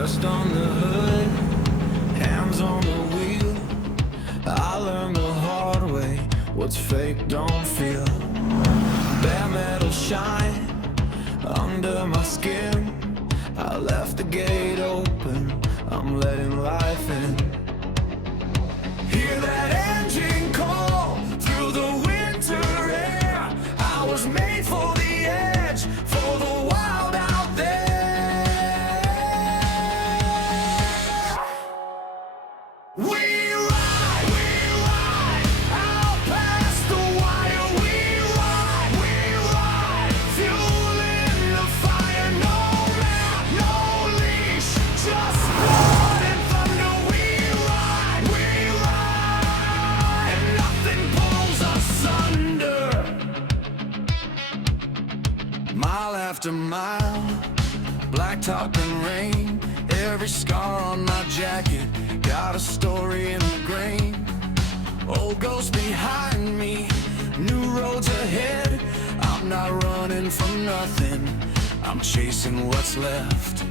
Dust on the hood, hands on the wheel. I learned the hard way, what's fake don't feel. Bare metal shine under my skin. I left the gate open, I'm letting life in. Hear that engine call through the winter air. I was made for the edge, for the wild out there. We ride out past the wire. We ride, fueling the fire. No map, no leash, just blood and thunder. We ride, and nothing pulls us under. Mile after mile, blacktop and rain. Every scar on my jacket got a story in the grain. Old ghosts behind me, new roads ahead. I'm not running from nothing, I'm chasing what's left.